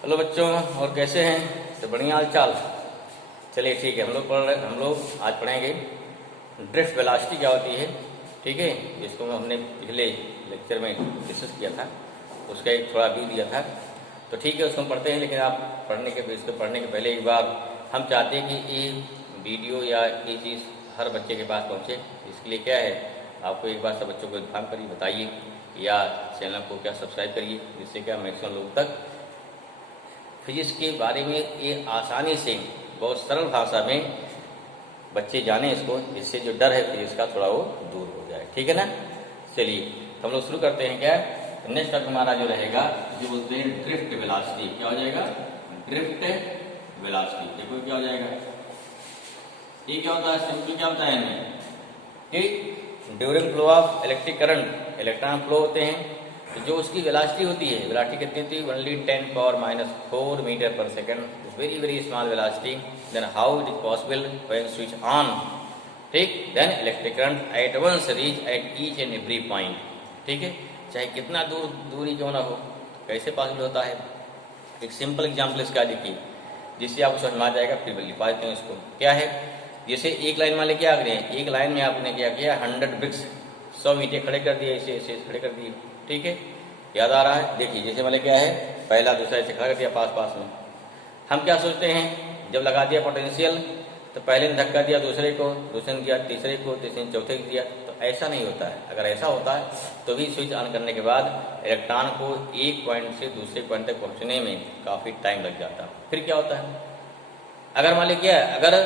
Hello बच्चों, और कैसे हैं? तो बढ़िया हाल चाल। चलिए ठीक है, हम लोग आज पढ़ेंगे ड्रिफ्ट वेलोसिटी क्या होती है। ठीक है, जिसको हमने पिछले लेक्चर में डिस्कस किया था, उसका एक थोड़ा व्यू दिया था। तो ठीक है, उसको हम पढ़ते हैं। लेकिन आप पढ़ने के पहले एक बार हम चाहते हैं कि ये वीडियो या ये चीज़ हर बच्चे के पास पहुँचे। इसके लिए क्या है, आपको एक बार सब बच्चों को इन्फॉर्म करिए, बताइए, या चैनल को क्या सब्सक्राइब करिए, जिससे क्या मैक्सिमम लोगों तक फिजिक्स के बारे में ये आसानी से बहुत सरल भाषा में बच्चे जाने इसको, जिससे जो डर है फिजिक्स का थोड़ा वो दूर हो जाए। ठीक है ना? चलिए तो हम लोग शुरू करते हैं। क्या नेक्स्ट टॉपिक हमारा जो रहेगा, जो बोलते हैं ड्रिफ्ट वेलोसिटी। क्या हो जाएगा? Drift velocity. देखो क्या हो जाएगा, ये क्या होता है, सिंपल क्या होता है इनमें कि during flow of electric current, electron flow होते हैं, तो जो उसकी वेलोसिटी होती है, वेलोसिटी कितनी थी? Only 10⁻⁴ metre per second, very very small velocity. Then how it is possible when switch on? ठीक, then electric current at once reach at each end every point. ठीक है, चाहे कितना दूरी क्यों ना हो, कैसे पॉसिबल होता है? एक सिंपल एग्जाम्पल इसका देखिए, जिससे आपको समझ में आ जाएगा। फिर लिखा देते हैं इसको। क्या है, जैसे एक लाइन वाले क्या करें, एक लाइन में आपने क्या किया, 100 ब्रिक्स 100 ईंटें खड़े कर दिए, ऐसे ऐसे खड़े कर दिए। ठीक है, याद आ रहा है? देखिए जैसे मैंने क्या है, पहला दूसरा ऐसे खड़ा कर दिया पास पास में। हम क्या सोचते हैं, जब लगा दिया पोटेंशियल, तो पहले ने धक्का दिया दूसरे को, दूसरे ने दिया तीसरे को, तीसरे ने चौथे को दिया। तो ऐसा नहीं होता है। अगर ऐसा होता है तो भी स्विच ऑन करने के बाद इलेक्ट्रॉन को एक पॉइंट से दूसरे पॉइंट तक पहुंचने में काफ़ी टाइम लग जाता है। फिर क्या होता है, अगर मान लीजिए अगर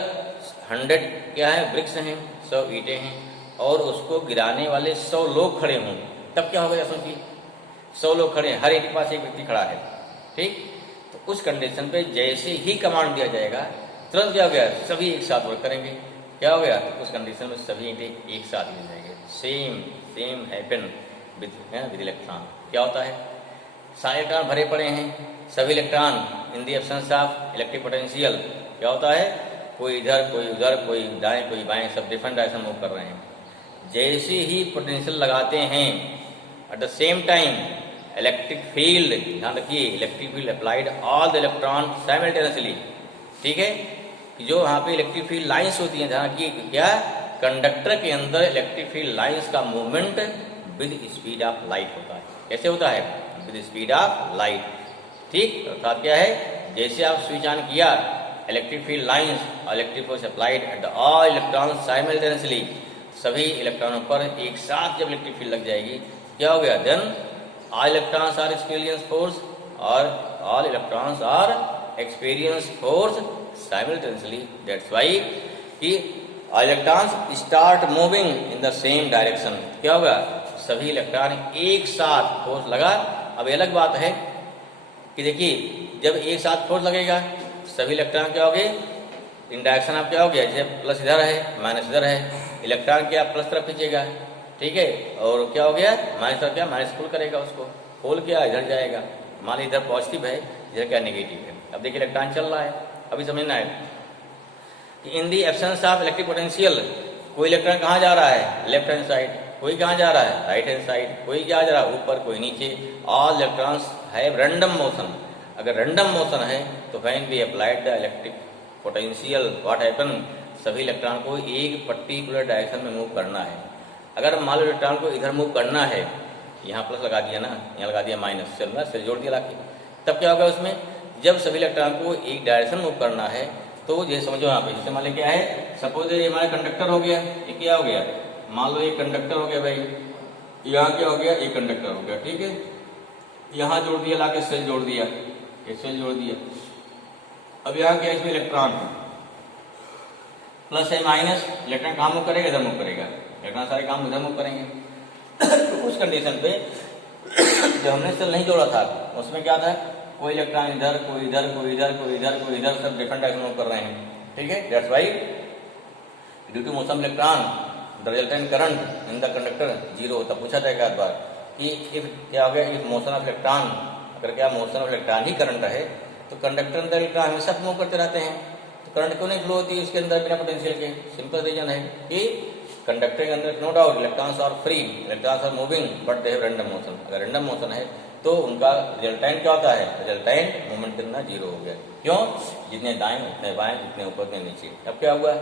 100 क्या है ब्रिक्स हैं, 100 ईंटें हैं, और उसको गिराने वाले 100 लोग खड़े हों, तब क्या होगा? सोचिए, 100 लोग खड़े हैं, हर एक के पास एक व्यक्ति खड़ा है। ठीक, तो उस कंडीशन पे जैसे ही कमांड दिया जाएगा, तुरंत क्या हो गया, सभी एक साथ वर्क करेंगे। क्या हो गया, उस कंडीशन में सभी ईंटें एक साथ मिल जाएंगे। Same happen with electron. क्या होता है, सारे इलेक्ट्रॉन भरे पड़े हैं, सभी electron in the absence of electric potential क्या होता है, कोई इधर कोई उधर, कोई दाएं कोई बाएं, सब डिफरेंट डायरेक्शन मूव कर रहे हैं। जैसे ही पोटेंशियल लगाते हैं, at the same time electric field, ध्यान रखिए, electric field applied all the electron simultaneously. ठीक है, जो वहाँ पे इलेक्ट्रिक फील्ड लाइंस होती हैं, ध्यान रखिए, क्या कंडक्टर के अंदर इलेक्ट्रिक फील्ड लाइंस का movement with speed of light होता है। कैसे होता है? With speed of light. ठीक, अर्थात क्या है, जैसे आप स्विच ऑन किया, इलेक्ट्रिक फील्ड लाइंस और electric force applied at all electron simultaneously, सभी इलेक्ट्रॉनों पर एक साथ जब इलेक्ट्रिक फील्ड लग जाएगी, क्या हो गया, then all electrons are experience force, और all electrons are experience force simultaneously. That's why कि electrons start moving in the same direction. क्या होगा, सभी इलेक्ट्रॉन एक साथ फोर्स लगा। अब अलग बात है कि देखिए, जब एक साथ फोर्स लगेगा, सभी इलेक्ट्रॉन क्या हो गए, इन डायरेक्शन आप क्या हो गया, जैसे प्लस इधर है माइनस इधर है, इलेक्ट्रॉन क्या प्लस तरफ खींचेगा। ठीक है, और क्या हो गया, माइनस तरफ क्या, माइनस पुल करेगा उसको, होल क्या इधर जाएगा। मान लीजिए इधर पॉजिटिव है, इधर क्या नेगेटिव है। अब देखिए इलेक्ट्रॉन चल रहा है, अभी समझना है कि in the absence of electric potential, कोई इलेक्ट्रॉन कहाँ जा रहा है, लेफ्ट हैंड साइड, कोई कहाँ जा रहा है, राइट हैंड साइड, कोई क्या जा रहा है, ऊपर, कोई नीचे। All electrons have random motion. अगर रैंडम मोशन है तो when we applied the electric potential what happen, सभी इलेक्ट्रॉन को एक पर्टिकुलर डायरेक्शन में मूव करना है। अगर मान लो इलेक्ट्रॉन को इधर मूव करना है, यहाँ प्लस लगा दिया ना, यहाँ लगा दिया माइनस, चल रहा है, जोड़ दिया लाके, तब क्या होगा उसमें, जब सभी इलेक्ट्रॉन को एक डायरेक्शन मूव करना है, तो ये समझो यहाँ पे, जैसे मान लीजिए क्या है, सपोज ये हमारा कंडक्टर हो गया, ये क्या हो गया, मान लो ये कंडक्टर हो गया भाई, यहाँ क्या हो गया, ये कंडक्टर हो गया। ठीक है, यहाँ जोड़ दिया लाके, सेल जोड़ दिया, ये सेल जोड़ दिया। अब यहाँ क्या, इसमें इलेक्ट्रॉन प्लस है माइनस, इलेक्ट्रॉन कहाँ मूव करेगा, इधर मूव करेगा, इलेक्ट्रॉन सारे काम इधर मूव करेंगे। तो उस कंडीशन पे जब हमने सेल नहीं जोड़ा था, उसमें क्या था, कोई इलेक्ट्रॉन इधर, कोई इधर, कोई इधर, कोई इधर, कोई इधर, सब डिफरेंट डायरेक्शन मूव कर रहे हैं। ठीक है, that's why due to motion electron the resultant current in the conductor zero होता। पूछा जाएगा एक बार कि इफ क्या हो गया, इफ मोशन ऑफ इलेक्ट्रॉन, अगर क्या motion of electron he current है, तो कंडक्टर अंदर इलेक्ट्रॉन हमेशा मूव करते रहते हैं, तो करंट क्यों नहीं फ्लो होती है उसके अंदर बिना पोटेंशियल के? सिंपल रीजन है कि कंडक्टर के अंदर no doubt electrons are free, electrons are moving, but they have random motion. अगर रैंडम मोशन है तो उनका रिजल्टेंट क्या होता है, रिजल्टेंट मोमेंट कितना, जीरो हो गया। क्यों, जितने दाएं उतने बाएं, जितने ऊपर उतने नीचे। अब क्या हुआ,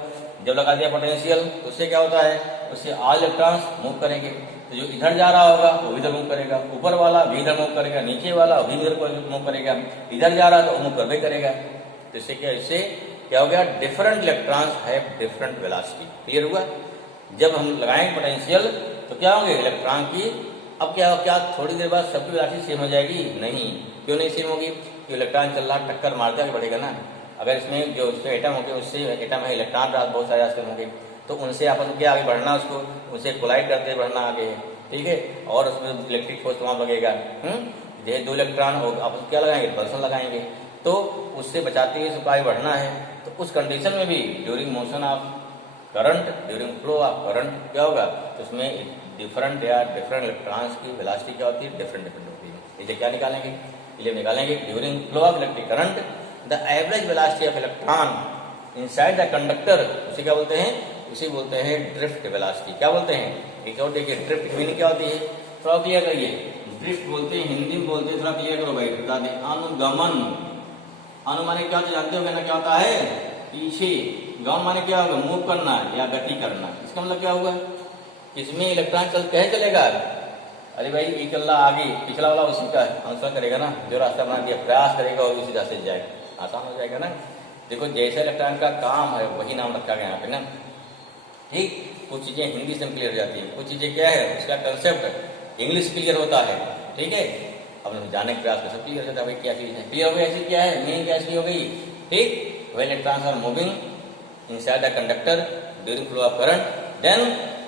जब लगा दिया पोटेंशियल तो उससे क्या होता है, उससे ऑल इलेक्ट्रॉन्स मूव करेंगे। तो जो इधर जा रहा होगा वो इधर मूव करेगा, ऊपर वाला भी इधर मूव करेगा, नीचे वाला भी इधर मूव करेगा, इधर जा रहा तो मूव करवे करेगा। तो इससे क्या हो गया, different electrons have different velocity. Clear हुआ। जब हम लगाएंगे पोटेंशियल तो क्या होंगे, इलेक्ट्रॉन की अब क्या थोड़ी देर बाद सबकी वेलोसिटी सेम हो जाएगी? नहीं। क्यों नहीं सेम होगी? क्योंकि इलेक्ट्रॉन चल रहा टक्कर मारते आगे बढ़ेगा ना। अगर इसमें जो उसके एटम होंगे, उससे एटम है इलेक्ट्रॉन बहुत सारे रास्ते होंगे, तो उनसे आपस में क्या आगे बढ़ना, उसको उनसे कोलाइड करते बढ़ना आगे, ठीक है। और उसमें इलेक्ट्रिक फोर्स वहां लगेगा। जैसे दो इलेक्ट्रॉन हो आपस क्या लगाएंगे, रिपल्सन लगाएंगे, तो उससे बचाते हुए उसको आगे बढ़ना है। तो उस कंडीशन में भी during motion of current, during flow of current क्या होगा, तो उसमें डिफरेंट इलेक्ट्रॉन्स की वेलोसिटी क्या होती है, डिफरेंट होती है। इसे क्या निकालेंगे, इसलिए निकालेंगे during flow of electric current the average velocity of electron inside the conductor, उसे क्या बोलते हैं, उसे बोलते हैं ड्रिफ्ट वेलोसिटी। क्या बोलते हैं, एक और देखिए ड्रिफ्ट की मीनिंग क्या होती है, थोड़ा क्लियर करिए। ड्रिफ्ट बोलते हैं, हिंदी में बोलते हैं, थोड़ा क्लियर करो भाई, बता दें। अनुगमन, अनु माने क्या जानते हो ना, क्या होता है, पीछे। गमन माने क्या होगा, मूव करना या गति करना। इसका मतलब क्या हुआ, इसमें इलेक्ट्रॉन कैसे चलेगा, अरे भाई ये चल रहा आगे, पिछला वाला उसी का अनुसरण करेगा ना, जो रास्ता बना दिया प्रयास करेगा और उसी रास्ते जाएगा, आसान हो जाएगा ना। देखो जैसे इलेक्ट्रॉन का काम है वही नाम रखा गया यहाँ पे ना, ठीक। कुछ चीजें हिंदी से क्लियर हो जाती है, कुछ चीजें क्या है उसका कंसेप्ट इंग्लिश क्लियर होता है, ठीक है। अब जाने के प्रयास में सब क्लियर होता है, भाई क्या चीज है, क्लियर हो गई, ऐसी क्या है, मीनिंग कैसी हो गई, ठीक। When electrons are moving inside the conductor during flow of current, then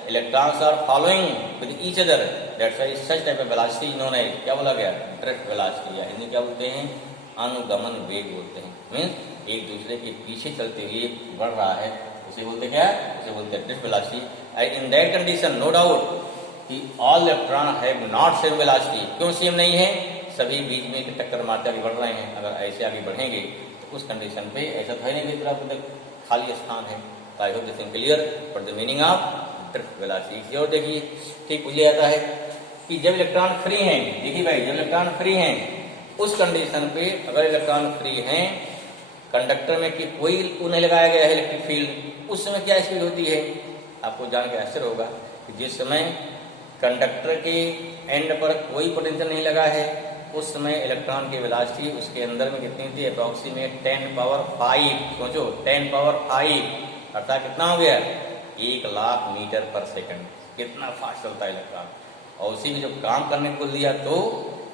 electrons are following with each other, that's why such type of velocity known as, क्या बोला गया, ड्रिफ्ट वेलोसिटी, या हिंदी क्या बोलते हैं, अनुगमन वेग बोलते हैं। मीन्स एक दूसरे के पीछे चलते हुए बढ़ रहा है, उसे बोलते क्या है, उसे बोलते हैं drift velocity. In that condition no doubt कि all electron have not same velocity. क्यों सेम नहीं है, सभी बीच में टक्कर मारते आगे बढ़ रहे हैं। अगर ऐसे आगे बढ़ेंगे तो उस कंडीशन पे ऐसा तो है नहीं कि खाली स्थान है। आई hope this is clear for the meaning of drift velocity. और देखिए ठीक पूछ लिया जाता है कि जब इलेक्ट्रॉन फ्री हैं, देखिए भाई जब इलेक्ट्रॉन फ्री हैं उस कंडीशन पे, अगर इलेक्ट्रॉन फ्री हैं कंडक्टर में कि कोई उन्हें लगाया गया है इलेक्ट्रिक फील्ड, उस समय क्या स्पीड होती है, आपको जान के आश्चर्य होगा कि जिस समय कंडक्टर के एंड पर कोई पोटेंशियल नहीं लगा है उस समय इलेक्ट्रॉन की वेलोसिटी उसके अंदर में कितनी थी, अप्रोक्सीमेट 10 पावर 5। सोचो 10 पावर 5 अर्थात कितना हो गया, 1,00,000 मीटर पर सेकंड। कितना फास्ट चलता है इलेक्ट्रॉन। और उसी में जब काम करने को बोल दिया तो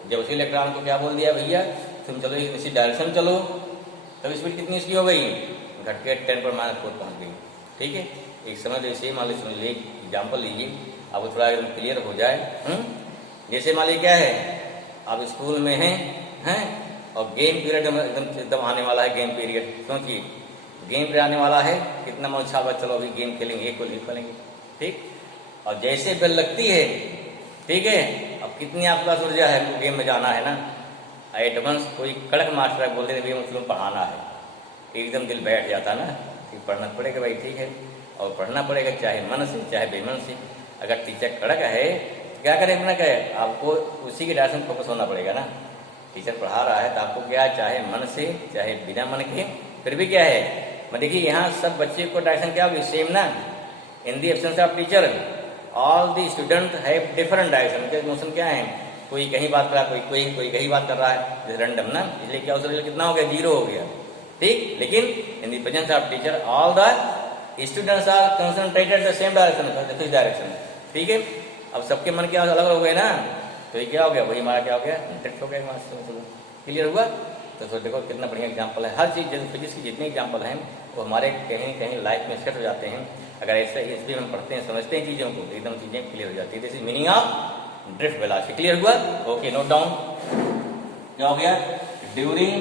जब उसी इलेक्ट्रॉन को क्या बोल दिया, भैया तुम चलो इसी डायरेक्शन चलो, तब स्पीड कितनी इसकी हो गई, घट के 10 पर -4 पहुंच गई, ठीक है। एक समझ लीजिए, मान लीजिए समझ लीजिए एग्जाम्पल लीजिए, अब थोड़ा एकदम क्लियर हो जाए। जैसे मान लीजिए क्या है, आप स्कूल में हैं और गेम पीरियड एकदम आने वाला है, गेम पीरियड, क्योंकि गेम पीरियड आने वाला है, कितना मन अच्छा हुआ, चलो अभी गेम खेलेंगे, एक को लीव करेंगे, ठीक। और जैसे बेल लगती है, ठीक है, अब कितनी आपके पास ऊर्जा है, गेम में जाना है ना। एडवांस कोई कड़क मास्टर बोल देते भैया मुझे पढ़ाना है, एकदम दिल बैठ जाता ना कि पढ़ना पड़ेगा भाई, ठीक है। और पढ़ना पड़ेगा चाहे मन से चाहे बेमन से। अगर टीचर कड़क है तो क्या करें ना, कहे आपको उसी के डायरेक्शन फोकस होना पड़ेगा ना। टीचर पढ़ा रहा है तो आपको क्या, चाहे मन से चाहे बिना मन के, फिर भी क्या है, मैं देखिए यहाँ सब बच्चे को डायरेक्शन क्या होगी, सेम ना। In the absence of teacher all the student have different direction के मोशन क्या है, कोई कहीं बात कर रहा है, कोई कहीं बात कर रहा है, रैंडम ना। इसलिए क्या हो, कितना हो गया, 0 हो गया, ठीक। लेकिन in the presence of teacher all the students are concentrated the same direction, direction, ठीक है। अब सबके मन क्या अलग हो गए ना, तो ये क्या हो गया, वही हमारा क्या हो गया, इंटरेक्ट हो गया। क्लियर हुआ। तो देखो कितना बढ़िया एग्जाम्पल है, हर चीज जैसे फिजिक्स की जितने एग्जाम्पल हैं वो हमारे कहीं कहीं लाइफ में सेट हो जाते हैं। अगर ऐसे इसलिए हम पढ़ते हैं, समझते हैं चीजों को, एकदम चीजें क्लियर हो जाती है। This is meaning of drift velocity. Clear हुआ, ओके, नोट डाउन। क्या हो गया, during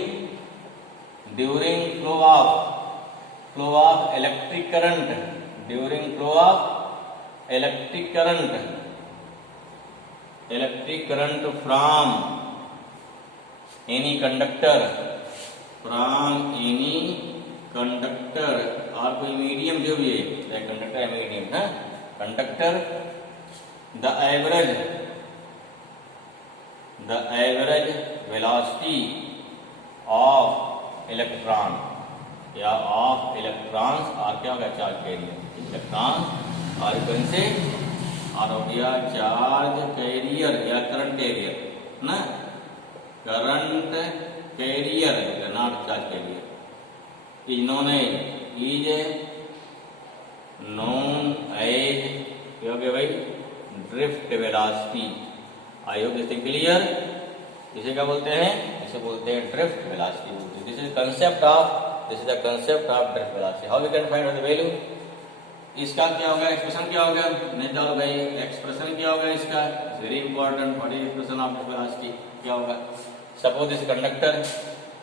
flow of electric current, during flow of electric current from any conductor, और कोई मीडियम जो भी है, कंडक्टर है मीडियम है, conductor the the average velocity of electron या ऑफ इलेक्ट्रॉन्स और क्या होगा चार्ज कैरियर, इलेक्ट्रॉन और से और हो गया चार्ज कैरियर या करंट कैरियर ना, current carrier not charge carrier इन्होंने इज नोन एज क्या हो गया भाई drift velocity. I hope this clear. इसे क्या बोलते हैं, इसे बोलते हैं drift velocity. This is concept the concept of drift velocity. How we can find the value, इसका क्या होगा एक्सप्रेशन क्या होगा, नहीं डालो भाई एक्सप्रेशन क्या होगा इसका, very important. What is expression of drift velocity क्या होगा। सपोज दिस कंडक्टर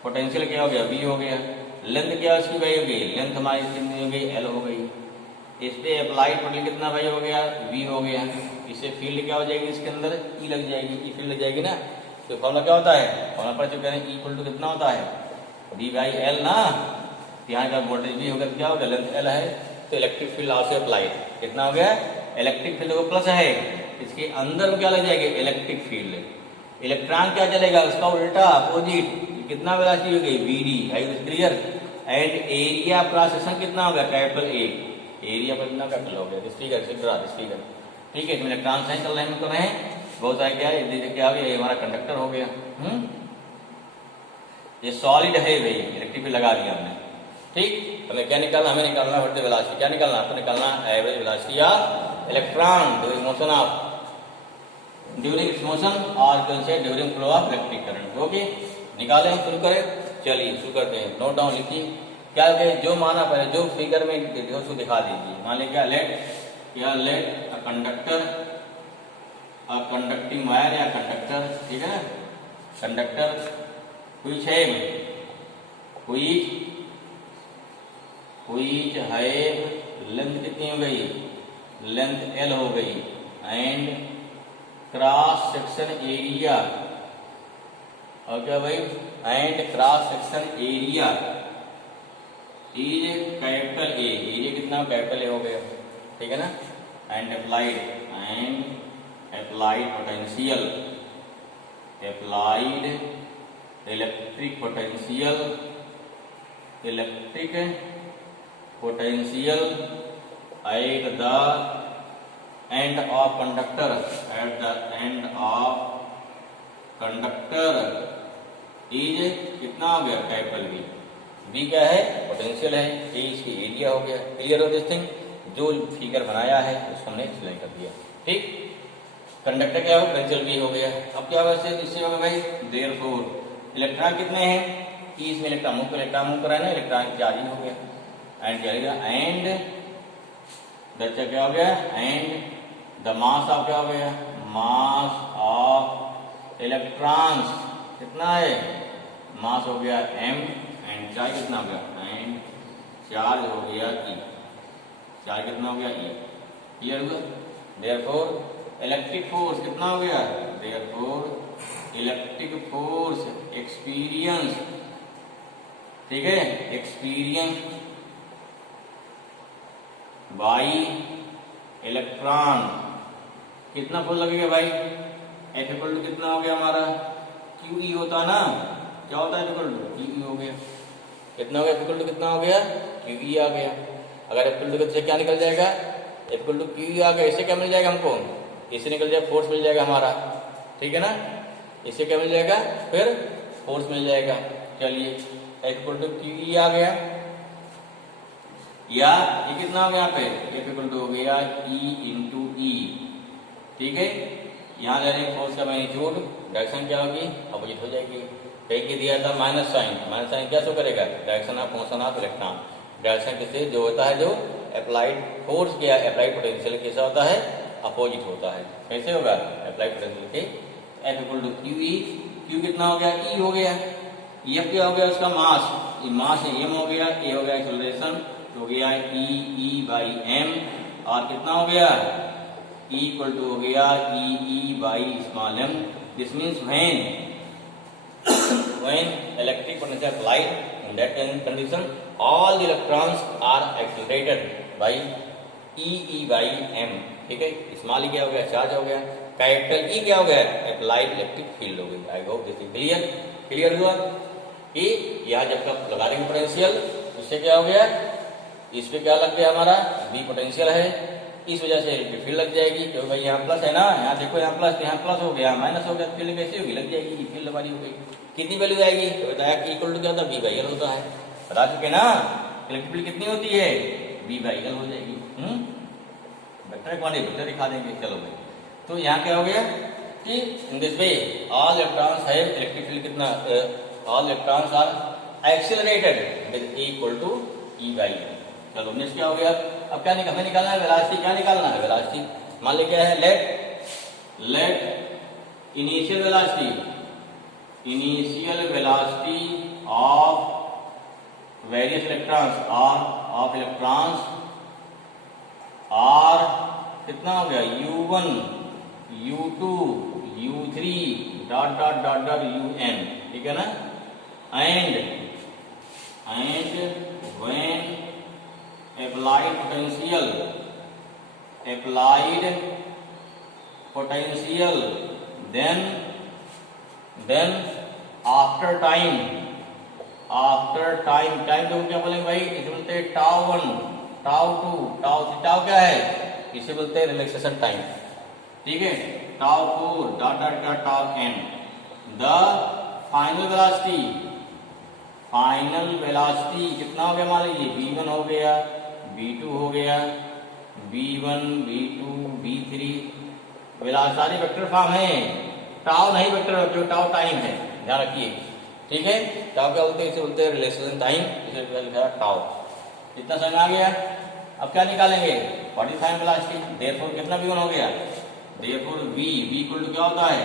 पोटेंशियल क्या हो गया V हो गया, लेंथ क्या उसकी भाई हो गई, लेंथ हमारी कितनी हो गई L हो गई, इस पे अप्लाइड पोटेंशियल कितना भाई हो गया V हो गया, इससे फील्ड क्या हो जाएगी इसके अंदर E लग जाएगी, E फील्ड लग जाएगी ना। तो फॉर्मूला क्या होता है, फॉर्मूला पर चुके हैं E इक्वल टू कितना होता है V बाई L ना, यहाँ का वोल्टेज V होगा तो क्या होगा लेंथ L है, तो इलेक्ट्रिक फील्ड आल्सो अप्लाइड कितना हो गया, इलेक्ट्रिक फील्ड को प्लस है, इसके अंदर क्या लग जाएगा इलेक्ट्रिक फील्ड, इलेक्ट्रॉन क्या चलेगा उसका उल्टा अपोजिट, कितना वेलोसिटी हो गई VD, है clear. And area cross section कितना होगा कैपिटल A, एरिया पर कितना कैपिटल हो गया दिस फिगर, ठीक है। इसमें इलेक्ट्रॉन साइन चल रहे हैं तो नहीं बहुत सारे क्या है क्या हो गया, ये हमारा कंडक्टर हो गया। ये सॉलिड है भाई, इलेक्ट्रिक फील्ड लगा दिया हमने, ठीक। हमें क्या निकालना, हमें निकालना व्हाट द वेलोसिटी, क्या निकालना आपको, निकालना average velocity of electron during motion of during its motion और during flow of electric current. Okay निकालें, शुरू करें, चलिए शुरू करते हैं। नोट डाउन लिखिए क्या है, जो माना पहले जो फिगर में उसको दिखा दीजिए। मान लीजिए क्या let a conductor a conducting wire या कंडक्टर, ठीक है ना, कंडक्टर व्हिच हैव लेंथ कितनी हो गई, लेंथ L हो गई, एंड क्रॉस सेक्शन एरिया और क्या भाई, and cross section area is capital A, area कितना कैपिटल A हो गया, ठीक है ना। And applied potential, applied electric potential at the end of conductor, at the end of conductor is कितना हो गया कैपिटल V क्या है पोटेंशियल है, A इसकी एरिया हो गया। क्लियर हो दिस थिंग, जो फिगर बनाया है उसको हमने एक्सप्लेन कर दिया, ठीक। कंडक्टर क्या हो पोटेंशियल V हो गया। अब क्या होगा इससे होगा भाई देयरफॉर इलेक्ट्रॉन कितने हैं E, इसमें इलेक्ट्रॉन मूव कर रहा है ना, इलेक्ट्रॉन चार्जिंग हो गया, एंड क्या होगा एंड क्या हो गया, एंड द मास ऑफ क्या हो गया, मास ऑफ इलेक्ट्रॉन्स कितना है, मास हो गया M, एंड चार्ज कितना हो गया, एंड चार्ज हो गया E, चार्ज कितना हो गया E। क्लियर हुआ। देयरफॉर इलेक्ट्रिक फोर्स कितना हो गया, देयरफॉर इलेक्ट्रिक फोर्स एक्सपीरियंस, ठीक है, एक्सपीरियंस बाई इलेक्ट्रॉन कितना फोर्स लगेगा भाई, F इक्वल टू कितना हो गया हमारा QE होता ना, क्या होता है इक्वल टू QE हो गया, कितना हो गया इक्वल टू कितना हो गया QE आ गया। अगर इक्वल टू से क्या निकल जाएगा, इक्वल टू QE आ गया, इससे क्या मिल जाएगा हमको, इससे निकल जाएगा फोर्स मिल जाएगा हमारा, ठीक है ना, इससे क्या मिल जाएगा फिर फोर्स मिल जाएगा। चलिए इक्वल टू QE आ गया, या ये कितना हो गया यहाँ पे F इक्वल टू हो गया E इंटू E, ठीक है। यहाँ ले रहे फोर्स का मैग्नीट्यूड, डायरेक्शन क्या होगी अपोजिट हो जाएगी। कहीं के दिया था माइनस साइन क्या शो करेगा, direction of motion of electron, direction किससे जो होता है, जो अप्लाइड फोर्स या अप्लाइड पोटेंशियल कैसा होता है अपोजिट होता है, कैसे होगा अप्लाइड पोटेंशियल के। F equal to QE, Q कितना हो गया E हो गया, F क्या हो गया उसका मास, मास M हो गया, A हो गया एक्सेलरेशन, तो हो गया E बाई M, और कितना हो गया E इक्वल टू हो गया E by small m। This means when electric potential applied in that condition all the electrons are accelerated by E by m, ठीक है। स्मॉल क्या हो गया चार्ज हो गया, कैपिटल ई क्या हो गया, अप्लाइड इलेक्ट्रिक फील्ड हो गई। आई hope this is clear. Clear हुआ कि यहाँ जब कब लगा देंगे पोटेंशियल, इससे क्या हो गया, इस पे क्या लग गया हमारा बी पोटेंशियल है, इस वजह से इलेक्ट्रिक फील्ड लग जाएगी। क्योंकि भाई यहाँ प्लस है ना, यहाँ देखो यहाँ प्लस हो गया, माइनस हो गया, फील्ड कैसी होगी, लग जाएगी, फील्ड हमारी हो गई। कितनी वैल्यू आएगी, तो बताया कि इक्वल टू क्या होता है, बी बाई एल होता है, बता चुके ना। इलेक्ट्रिक फील्ड कितनी होती है, बी बाई एल हो जाएगी। वेक्टर क्वांटिटी वेक्टर दिखा देंगे। चलो भाई, तो यहाँ क्या हो गया कि in this way all electrons have electric field कितना, all electrons are accelerated with E equal to e by L. चलो नेक्स्ट क्या हो गया, अब क्या हमें निकालना है वेलोसिटी। क्या निकालना है, वेलोसिटी। मान ली क्या है, let initial velocity of various electrons of electrons are कितना हो गया, U1 U2 U3 dot dot dot dot UN, ठीक है ना। And when applied potential then after time तो क्या बोलेंगे भाई, इसे बोलते हैं टाउ 1 टाउ 2 टाउ 3, टाउ क्या है, इसे बोलते हैं रिलैक्सेशन टाइम, ठीक है। Tau 4 dot dot dot tau n, the final velocity कितना हो गया, मान लीजिए V1 हो गया, V2 हो गया, V1 V2 V3 वेलोसिटी सारी वेक्टर फॉर्म है, टाउ नहीं वेक्टर, जो टाउ टाइम है, ध्यान रखिए, ठीक है। टाउ क्या बोलते हैं, इसे बोलते हैं रिलेशन टाइम, इसे लिखा है टाउ। इतना समझ आ गया। अब क्या निकालेंगे, what is final velocity, therefore कितना V1 हो गया, देयरफॉर V इक्वल टू क्या होता है,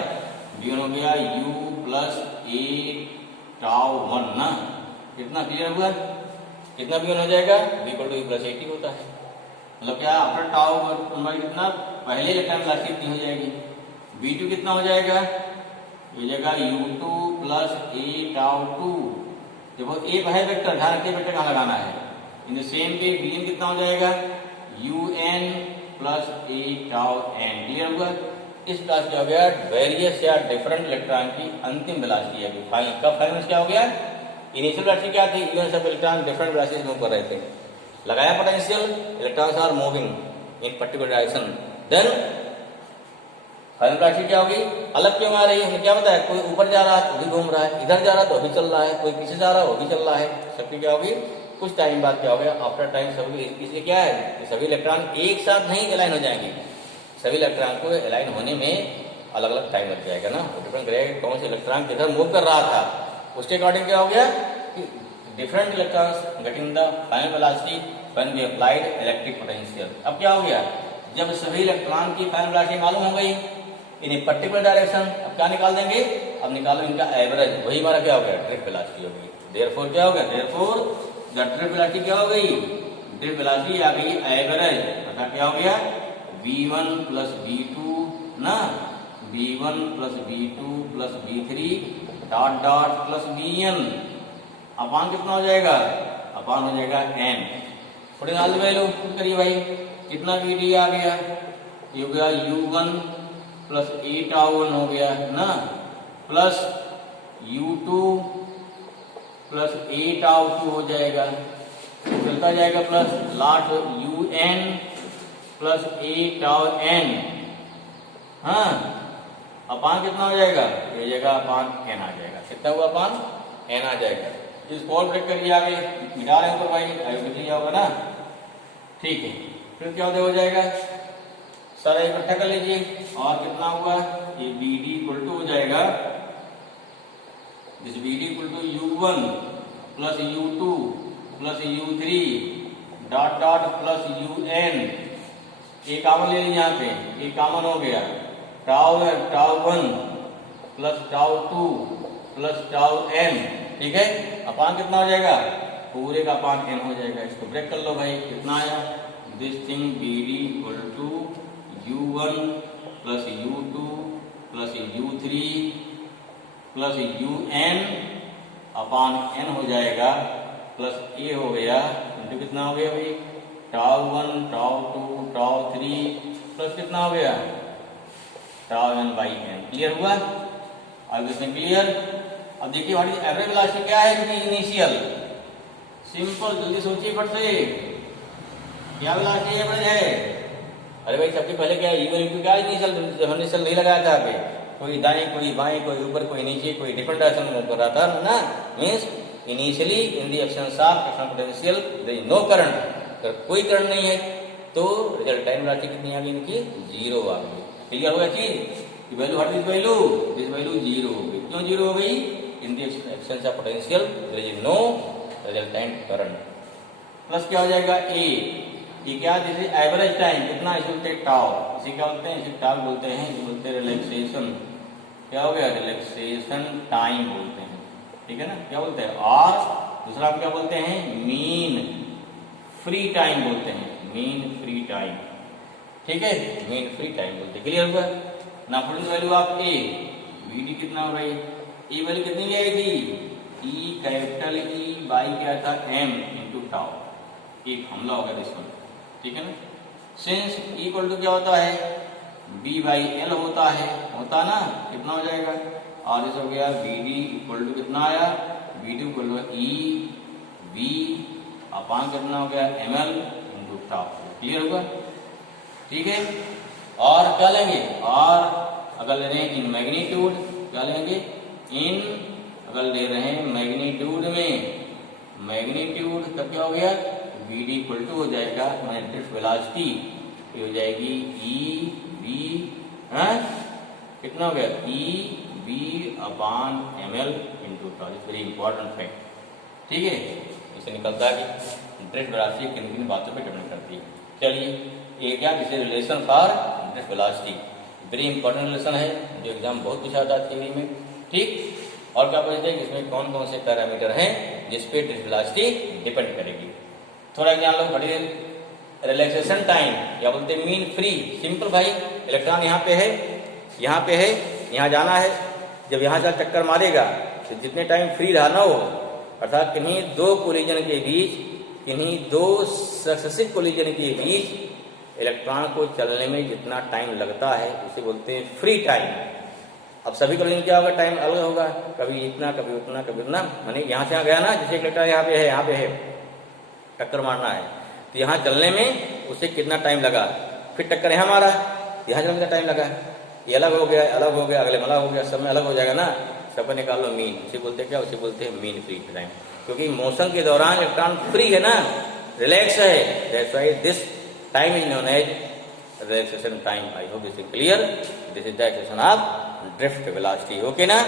V1 हो गया U प्लस A टाउ 1 ना, कितना क्लियर हुआ, कितना V1 हो जाएगा, V equal to U plus 80 होता है। मतलब क्या, आफ्टर टाउ हमारी कितना, पहले इलेक्ट्रॉन वेलोसिटी कितनी हो जाएगी, V2 कितना हो जाएगा, ये जगह U2 प्लस A टाउ 2, देखो A है वेक्टर, ध्यान रखिए वेक्टर कहाँ लगाना है, इन द सेम वे Vn कितना हो जाएगा, UN plus A tau n, clear हुआ। इस क्लास क्या हो गया, वेरियस या डिफरेंट इलेक्ट्रॉन की अंतिम वेलोसिटी है। फाइनल कब फाइनल क्या हो गया, इनिशियल वेलोसिटी क्या थी, इवन सब इलेक्ट्रॉन डिफरेंट वेलोसिटी मूव कर रहे थे, लगाया potential, electrons are moving in particular direction, then final velocity क्या होगी, अलग क्यों आ रही है, हमने क्या बताया, कोई ऊपर जा रहा है तो भी घूम रहा है, इधर जा रहा है तो अभी चल रहा है, कोई पीछे जा रहा है वो भी चल रहा है, सबकी क्या होगी, कुछ टाइम बाद क्या हो गया, आफ्टर टाइम सभी, इसलिए क्या है कि सभी इलेक्ट्रॉन एक साथ नहीं अलाइन हो जाएंगे, सभी इलेक्ट्रॉन को अलाइन होने में अलग अलग टाइम लग जाएगा ना, डिपेंड करेगा कौन से इलेक्ट्रॉन किधर मूव कर रहा था, उसके अकॉर्डिंग क्या हो गया कि different electrons getting the final velocity when we applied electric potential. अब क्या हो गया, जब सभी इलेक्ट्रॉन की फाइनल वेलोसिटी मालूम हो गई इन ए पर्टिकुलर डायरेक्शन, अब क्या निकाल देंगे, अब निकालो इनका एवरेज, वही हमारा क्या हो गया, ड्रिफ्ट वेलोसिटी हो गई। देयरफॉर क्या हो गया, देयरफॉर द ड्रिफ्ट वेलोसिटी क्या हो गई, ड्रिफ्ट वेलोसिटी आ गई एवरेज, अर्थात क्या हो गया, V1 प्लस V2 ना, V1 plus V2 plus V3 dot dot plus Vn, अपान कितना हो जाएगा, अपान हो जाएगा n, थोड़ी नाल वैल्यू पुट करिए भाई, कितना Vd आ गया, ये हो गया U1 प्लस A टाउ 1 हो गया ना, plus U2 plus A tau 2 हो जाएगा, चलता जाएगा plus last UN plus A tau n, हाँ अपान कितना हो जाएगा, ये जगह अपान n आ जाएगा, कितना हुआ अपान n आ जाएगा। इस कॉल ब्रेक करिए आगे, मिटा रहे ऊपर भाई, आयोग लिया होगा ना, ठीक है। फिर क्या हो जाएगा, सारा इकट्ठा कर लीजिए, और कितना हुआ, ये BD इक्वल टू हो जाएगा, this BD equal to U1 plus U2 plus U3 dot dot plus UN, ये कॉमन ले लीजिए यहाँ पे, ये कॉमन हो गया, tau 1 plus tau 2 plus tau n, ठीक है। अपान कितना हो जाएगा, पूरे का अपान n हो जाएगा, इसको ब्रेक कर लो भाई, कितना आया, this thing BD equal to U1 plus U2 plus U3 plus UN upon n हो जाएगा, प्लस a हो गया, इंटू कितना हो गया भाई, टाउ 1 टाउ 2 टाउ 3 प्लस कितना हो गया, tau n by n. Clear हुआ? अब इसमें क्लियर। अब देखिए व्हाट इज एवरेज वेलोसिटी क्या है इसकी इनिशियल। सिंपल, जल्दी सोचिए फट से, क्या वेलोसिटी एवरेज है? अरे भाई सबसे पहले क्या ई वैल्यू क्या इनिशियल, हमने इनिशियल नहीं लगाया था आगे, कोई दाएं कोई बाएं कोई ऊपर कोई नीचे कोई डिफरेंट डायरेक्शन कर रहा था ना। Means initially in the absence of external potential there is no current, अगर कोई करंट नहीं है तो रिजल्ट टाइम वेलोसिटी कितनी आ गई इनकी? जीरो आ गई। क्लियर होगा चीज? Value what is value? This value zero हो गई। क्यों जीरो हो गई? In the absence of potential there is no resultant current. Plus क्या हो जाएगा? ए, ये क्या? जैसे एवरेज टाइम कितना, इसे बोलते हैं टाउ। इसे क्या बोलते हैं? इसे टाउ बोलते हैं, इसे बोलते हैं रिलैक्सेशन। क्या हो गया? रिलैक्सेशन टाइम बोलते हैं, ठीक है ना? क्या बोलते हैं? और दूसरा आप क्या बोलते हैं? मीन फ्री टाइम बोलते हैं, मीन फ्री टाइम, ठीक है? मीन फ्री टाइम बोलते हैं। क्लियर हुआ ना? Putting value of a, V D कितना हो रहा है? ए वैल्यू कितनी ले आई थी? ई कैपिटल ई बाई क्या था? M into tau. एक हमला होगा दिस वन, ठीक है ना? सिंस इक्वल टू क्या होता है? बी बाई एल होता है, होता ना? कितना हो जाएगा? और इस हो गया बी डी इक्वल टू कितना आया? B d equal to e v upon कितना हो गया? M l into tau. Clear होगा? ठीक है। और क्या लेंगे? और अगर ले रहे हैं इन मैग्नीट्यूड, क्या लेंगे? इन अगर ले रहे हैं मैग्नीट्यूड में, मैग्नीट्यूड तब क्या हो गया? बी डी इक्वल टू हो जाएगा ड्रिफ्ट वेलोसिटी, ये हो जाएगी ई वी, कितना हो गया? E v upon m l into tau. Very important fact, ठीक है? इससे निकलता है कि ड्रिफ्ट वेलोसिटी किन किन बातों पे डिपेंड करती है। चलिए ये क्या? This is relation for drift velocity, very important relation है जो एग्जाम बहुत पूछा जाता है थ्योरी में, ठीक? और क्या पूछते हैं? इसमें कौन कौन से पैरामीटर हैं जिसपे ड्रिफ्ट वेलोसिटी डिपेंड करेगी। थोड़ा ज्ञान लो। घड़ी रिलैक्सेशन टाइम या बोलते हैं मीन फ्री। सिंपल भाई, इलेक्ट्रॉन यहाँ पे है, यहाँ पे है, यहाँ जाना है, जब यहाँ से चक्कर मारेगा तो जितने टाइम फ्री रहा ना हो, अर्थात किन्हीं दो कोलिजन के बीच, किन्हीं दो सक्सेसिव कोलिजन के बीच इलेक्ट्रॉन को चलने में जितना टाइम लगता है उसे बोलते हैं फ्री टाइम। अब सभी कोलिजन क्या होगा? टाइम अलग होगा, कभी इतना कभी उतना कभी उतना। मानी यहाँ से यहाँ गया ना, जैसे इलेक्ट्रॉन यहाँ पे है, यहाँ पे है, टक्कर मारना है तो यहाँ चलने में उसे कितना टाइम लगा, फिर टक्कर यहाँ मारा, यहाँ चलने का टाइम लगा, ये अलग हो गया, अलग हो गया, अगले में अलग हो गया, सब में अलग हो जाएगा ना। सब निकाल लो मीन, उसे बोलते हैं क्या? उसे बोलते हैं मीन फ्री टाइम, क्योंकि मोशन के दौरान इलेक्ट्रॉन फ्री है ना, रिलैक्स है। That's why this time is known age relaxation time. I hope this is clear. This is the expression of drift velocity. Okay ना?